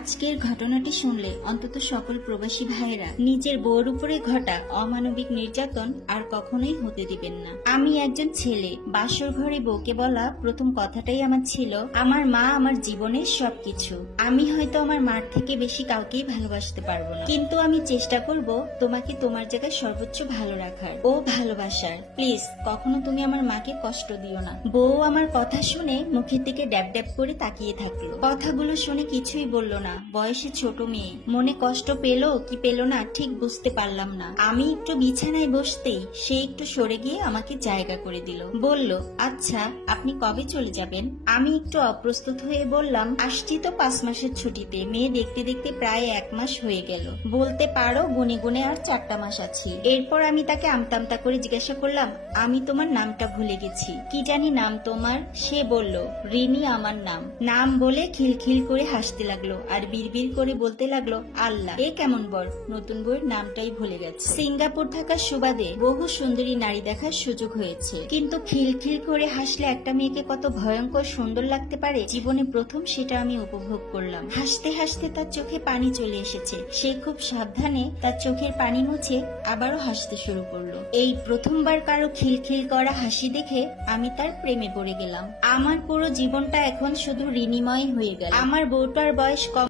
আজকের ঘটনাটি শুনলে অন্তত সকল প্রবাসী ভাইয়েরা নিজের বউর উপরে ঘটা অমানবিক নির্যাতন আর কখনোই হতে দিবেন না। আমি একজন ছেলে, বাসর ঘরে বউকে বলা প্রথম কথাটাই আমার ছিল, আমার মা আমার জীবনের সবকিছু। আমি হয়তো আমার মার থেকে বেশি কাউকেই ভালোবাসতে পারবো না, কিন্তু আমি চেষ্টা করব তোমাকে তোমার জায়গায় সর্বোচ্চ ভালো রাখার ও ভালোবাসার। প্লিজ কখনো তুমি আমার মাকে কষ্ট দিও না। বউ আমার কথা শুনে মুখের দিকে ড্যাব ড্যাব করে তাকিয়ে থাকলো। কথাগুলো শুনে কিছুই বলল না। বয়সে ছোট মেয়ে, মনে কষ্ট পেল কি পেল না ঠিক বুঝতে পারলাম না। আমি একটু বিছানায় বসতেই সে একটু সরে গিয়ে আমাকে জায়গা করে দিল। বলল, আচ্ছা আপনি কবে চলে যাবেন? আমি একটু অপ্রস্তুত হয়ে বললাম, আসছি তো 5 মাসের ছুটিতে। মেয়ে দেখতে দেখতে প্রায় 1 মাস হয়ে গেল, বলতে পারো গুনে গুনে আর 4টা মাস আছি। এরপর আমি তাকে আমতামতা করে জিজ্ঞাসা করলাম, আমি তোমার নামটা ভুলে গেছি, কি জানি নাম তোমার? সে বলল, রিনি আমার নাম। নাম বলে খিলখিল করে হাসতে লাগলো আর বিড়বিড় করে বলতে লাগলো, আল্লাহ এ কেমন বর, নতুন বউয়ের নামটাই ভুলে গেছে। সিঙ্গাপুর থাকার সুবাদে বহু সুন্দরী নারী দেখার সুযোগ হয়েছে, কিন্তু খিলখিল করে হাসলে একটা মেয়েকে কত ভয়ঙ্কর সুন্দর লাগতে পারে জীবনে প্রথম সেটা আমি উপভোগ করলাম। হাসতে হাসতে তার চোখে পানি চলে এসেছে। সে খুব সাবধানে তার চোখের পানি মুছে আবারও হাসতে শুরু করলো। এই প্রথমবার কারো খিলখিল করা হাসি দেখে আমি তার প্রেমে পড়ে গেলাম। আমার পুরো জীবনটা এখন শুধু ঋণিময় হয়ে গেল। আমার বউটার বয়স কম